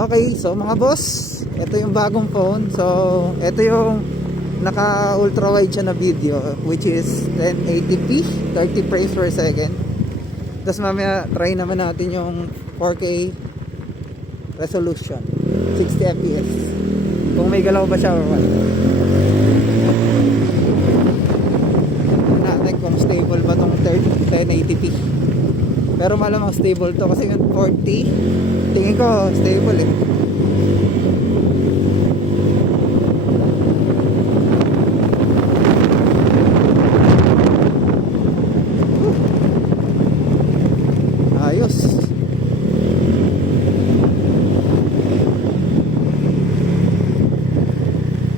Okay, so mga boss, ito yung bagong phone. So, ito yung naka ultra wide siya na video, which is 1080p, 30 frames per second. Tapos mamaya try naman natin yung 4K resolution, 60 fps, kung may galaw ba siya or what. Tingnan natin kung stable ba tong 1080p. Pero malamang stable to kasi yung 40 tingin ko stable eh. Ayos.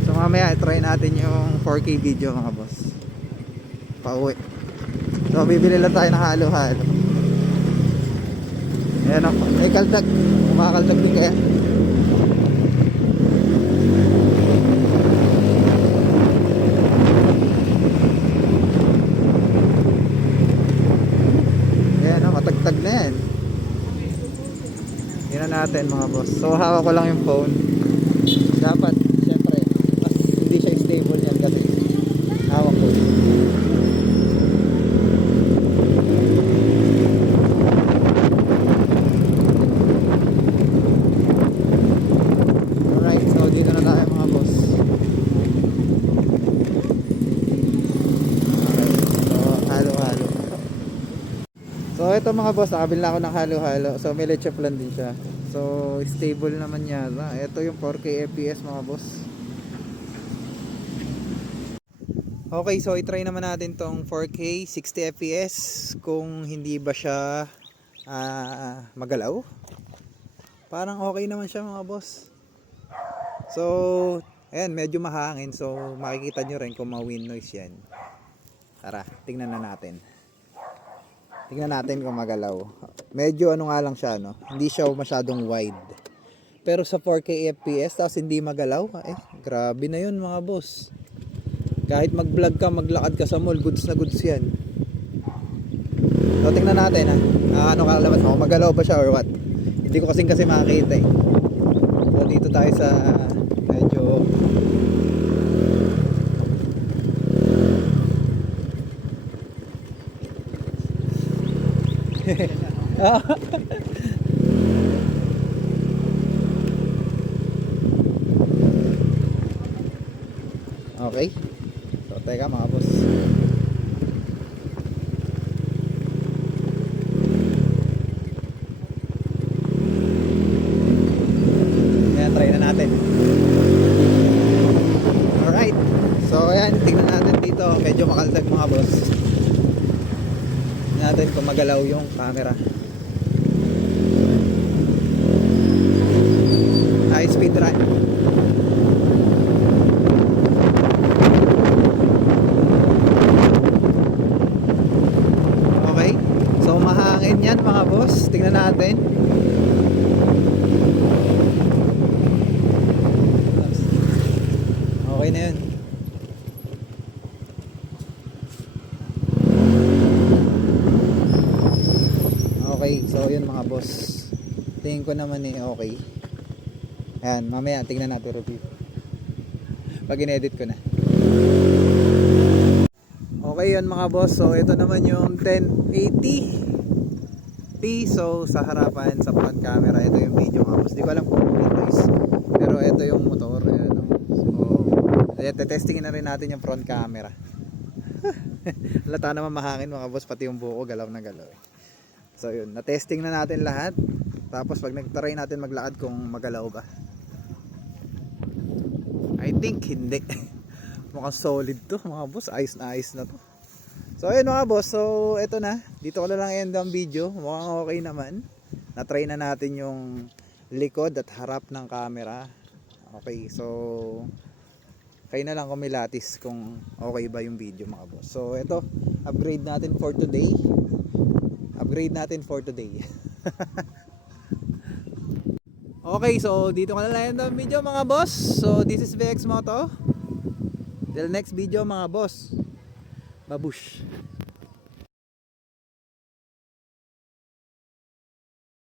So mamaya try natin yung 4K video mga boss. Pauwi. So bibili lang tayo ng halo-halo. Ayan o, may kaldag. Kumakaldag din kaya. Ayan o, matagtag na yan. Tingnan natin mga boss. So hawak ko lang yung phone. Dapat, syempre, mas hindi siya stable yan kasi hawak ko. So ito mga boss, nakabili na ako ng halo-halo. So may leche plan din siya. So stable naman yata. Ito yung 4K fps mga boss. Okay, so i-try naman natin tong 4K 60 fps kung hindi ba siya magalaw. Parang okay naman siya mga boss. So ayan, medyo mahangin. So makikita nyo rin kung ma-wind noise yan. Tara, tingnan na natin. Tingnan natin kung magalaw. Medyo ano nga lang siya, no? Hindi siya masyadong wide. Pero sa 4K FPS, tapos hindi magalaw, grabe na yun mga boss. Kahit mag-vlog ka, maglakad ka sa mall, goods na goods yan. So tingnan natin ano kalabas mo, magalaw ba siya or what? Hindi ko kasi makakita eh. So dito tayo sa medyo okay. So teka mga boss. Ayan, try na natin. Alright. So ayan, tingnan natin dito. Medyo makaldag mga boss. Tingnan natin kung magalaw yung camera. High speed run. Okay. So mahangin yan mga boss. Tingnan natin. Okay na yun. Okay. So yun mga boss. Tingin ko naman okay. Ayan, mamaya tingnan natin review pag in-edit ko na. Okay yun mga boss. So ito naman yung 1080p. So sa harapan, sa front camera, ito yung video mga boss. Di ko alam kung Windows, pero ito yung motor. Ayan, so testingin na rin natin yung front camera. Lata naman mahangin mga boss, pati yung buko galaw na galaw. So yun, na-testing na natin lahat. Tapos pag nag-try natin maglakad kung magalaw ba. I think hindi. Mukhang solid to mga boss. Ayos na to. So ayun mga boss. So eto na. Dito ko na lang end ang video. Mukhang okay naman. Na-try na natin yung likod at harap ng camera. Okay. So kayo na lang kung may latis kung okay ba yung video mga boss. So eto. Upgrade natin for today. Okay, so dito ko na lang yung video mga boss. So this is VX Moto. Till next video mga boss. Babush.